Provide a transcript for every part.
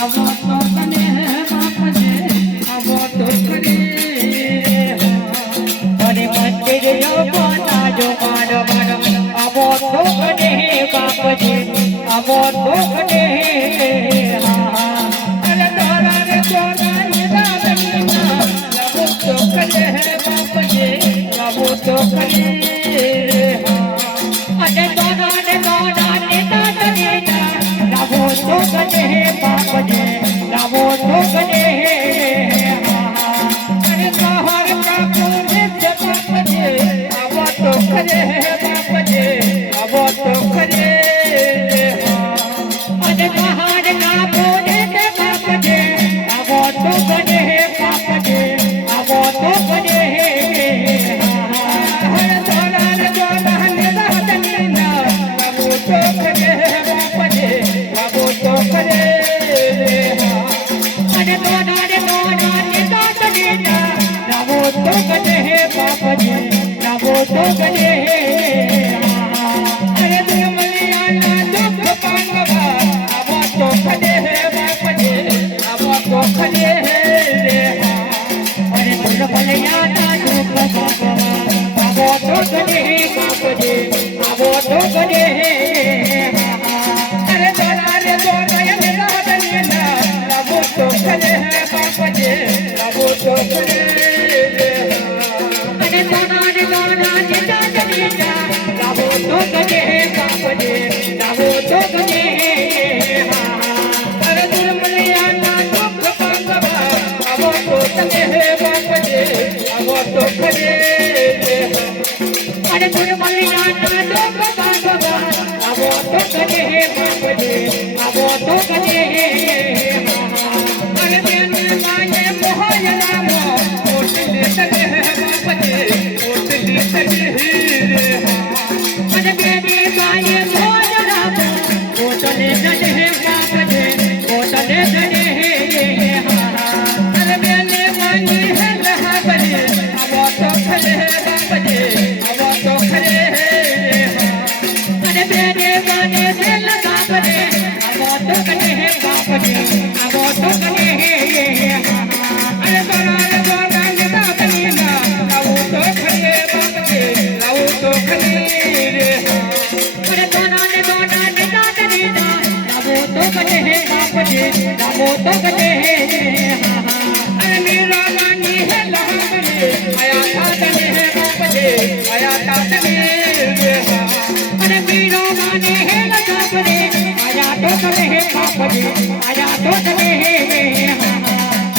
आवो तो कने बाप जे आवो तो कने अरे मंदिर जो बना जो मारो मारो आवो तो कने बाप जे आवो तो कने अरे तोरा रे तोरा निदा बना आवो तो कने बाप जे आवो तो कने अरे तोरा निदा बना आवो तो कने बाप जे आवो तो कने अरे तोहर बापू नित्य बाप जे आवो तो कने बाप जे आवो तो कने अरे तोहर बापू नित्य बाप जे आवो तो कने बाप जे आवो तो कने अरे तोरा निदा बना आवो तो कने बाप जे आवो तो कने अरे तोरा निदा बना आवो तो कने बाप जे आवो तो कने अरे दुमलिया ना दुख पांगवा आवो तो कने बाप जे आवो तो कने अरे दुमलिया ना दुख पांगवा आवो तो कने बाप जे आवो तो कने अरे तोरा निदा बना आवो तो कने बाप जे आवो तो कने अरे तोरा निदा बना आवो तो कने बाप जे आवो तो कने अरे दुमलिया ना दुख पांगवा आवो तो कने बाप जे आवो तो कने अरे दुमलिया ना दुख पांगवा आवो तो कने बाप जे आवो तो कने अरे बेने माये मोहला मो ओटले तने बाप जे ओटले तने अरे बेने माये मोहला मो ओटले तने बाप जे ओटले तने अरे बेने माये लहा बने आवो तो कने बाप जे आवो तो कने अरे बेने माये लहा बने आवो तो कने बाप जे आवो तो कने अरे तोरा निदा बना आवो तो कने बाप जे आवो तो कने अरे तोरा निदा बना आवो तो कने बाप जे आवो तो कने अरे मेरा रानी है लहरे आया था तने बाप जे आया था तने अरे मेरा रानी है लहरे आया तो कने बाप जे आया तो कने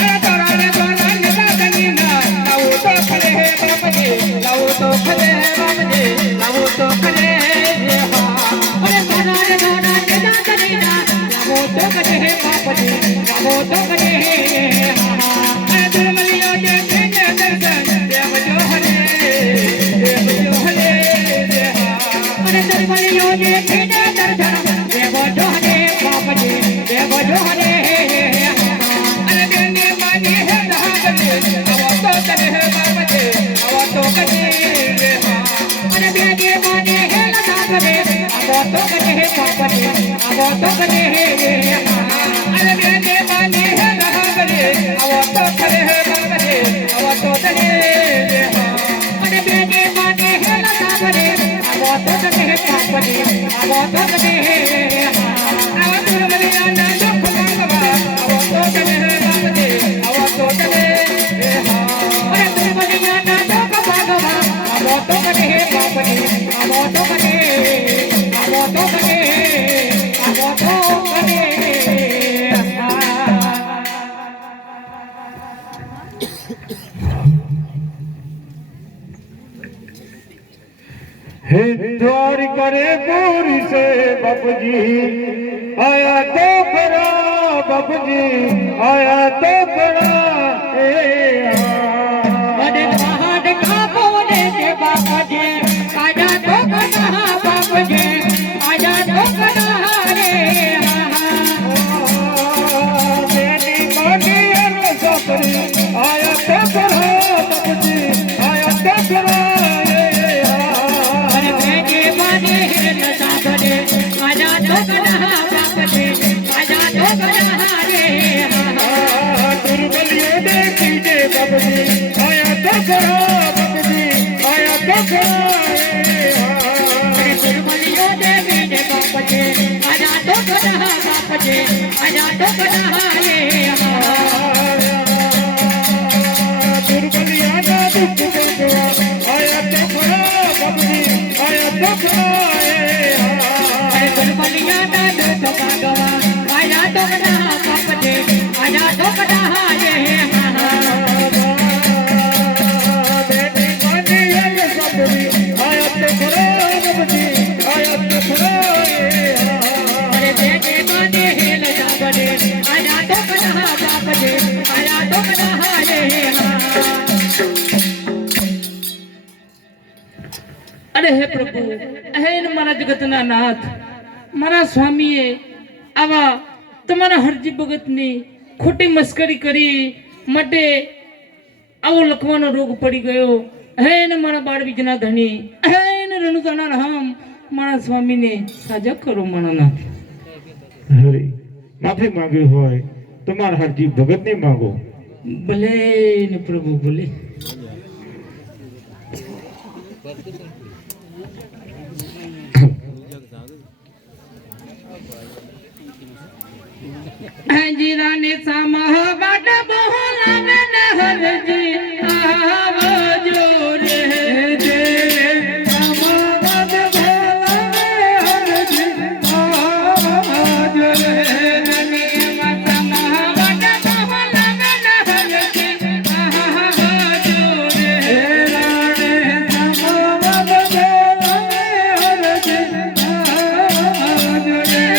अरे तोरा निदा बना आवो तो कने बाप जे आवो तो कने बाप जे आवो तो कने अरे तोरा निदा बना आवो तो कने बाप जे आवो तो कने अरे दुमलिया जे तेने दर्शन देव जो हले अरे दुमलिया जे तेने दर्शन देव जो हले बाप जे देव जो हले अरे बेने माने है लहाबले आवो तो कने बाप जे आवो तो कने अरे बेने माने है लहाबले आवो तो कने बाप जे आवो तो कने अरे बेने माने है लहाबले आवो तो कने बाप जे आवो तो कने अरे बेने माने है लहाबले आवो तो कने बाप जे आवो तो कने आवो दुमलिया ना दुख पांगवा आवो तो कने बाप जे आवो तो कने अरे दुमलिया ना दुख पांगवा आवो तो कने बाप जे आवो तो कने आवो तो कने आवो तो कने हे द्वार करे पूरी से बापूजी आया तो करा बापूजी आया तो करा अरे महान का बोले के बाप जे आजा तो कना बाप जे आजा तो कना रे बेटी बाकी सफरी आया तो करा बापूजी आया तो करा अरे बेटे माने है लता बने आजा तो कना बाप जे आजा तो कना રે दुर्बलियों ने कीजे बाबूजी आया तो खरा बाबूजी आया तो खरा दुर्बलियों दे बीजे बाप जे आजा तो कदा बाप जे आजा तो कदा रे दुर्बलिया ना दुख गया आया तो खरा बाबूजी आया तो खरा दुर्बलिया ना दुख गवा आजा तो कदा बाप जे आजा तो कदा रे बेटी मानी ये बाबूजी आया तो खरा बाबूजी आया तो खरा अरे बेटे माने हेल जाबरे आजा तो कदा बाप जे आजा तो कदा रे અરે હે પ્રભુ હે મારા જગતના નાથ મારા સ્વામીએ આવા તમારા હરજી ભગતની ખોટી મસ્કરી કરી માટે આવો લખવાનો રોગ પડી ગયો હે ને મારા બાળ બીજના ધણી હે ને રણુજાના રામ મારા સ્વામીને સાજા કરો મારા નાથ હરી માફી માંગી હોય તમારા હરજી ભગત ને માંગો ભલે ને પ્રભુ ભલે जीरा ने सामह बड़ बोलावे न हरजी आवजो रे जे सामह बड़ बोलावे हरजी आवजो रे नियम सामह बड़ बोलावे न हरजी आवजो रे राणे सामह बड़ बोलावे हरजी आवजो रे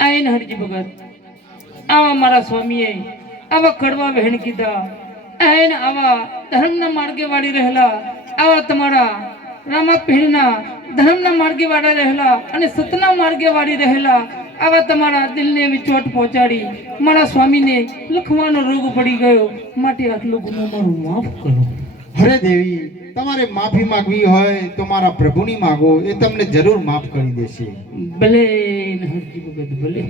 આયન હરજી ભગત આવા મારા સ્વામીએ આવા કડવા વહેણ કીધા આયન આવા ધર્મના માર્ગે વાળી રહેલા આવા તમારા રામા પીઢના ધર્મના માર્ગે વાળા રહેલા અને સતના માર્ગે વાળી રહેલા આવા તમારા દિલને એવી ચોટ પહોંચાડી મારા સ્વામીને લખવાનો રોગ પડી ગયો માટે આટલું ગુનો મારું માફ કરો હરે દેવી તમારે માફી માંગવી હોય તો મારા પ્રભુની માંગો એ તમને જરૂર માફ કરી દેશે ભલે ને હરજી ભગત ભલે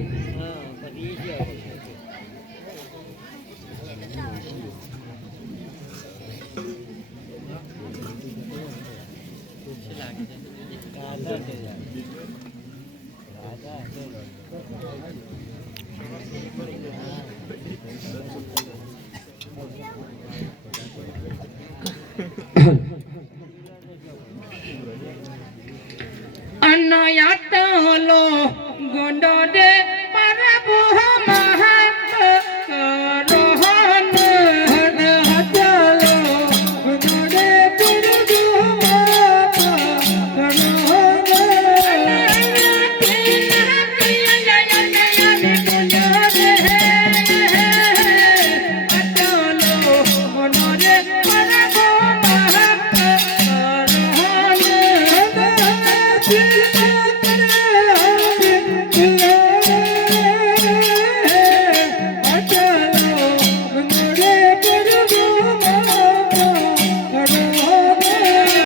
અનયાટલો ગોંડો દે પરબો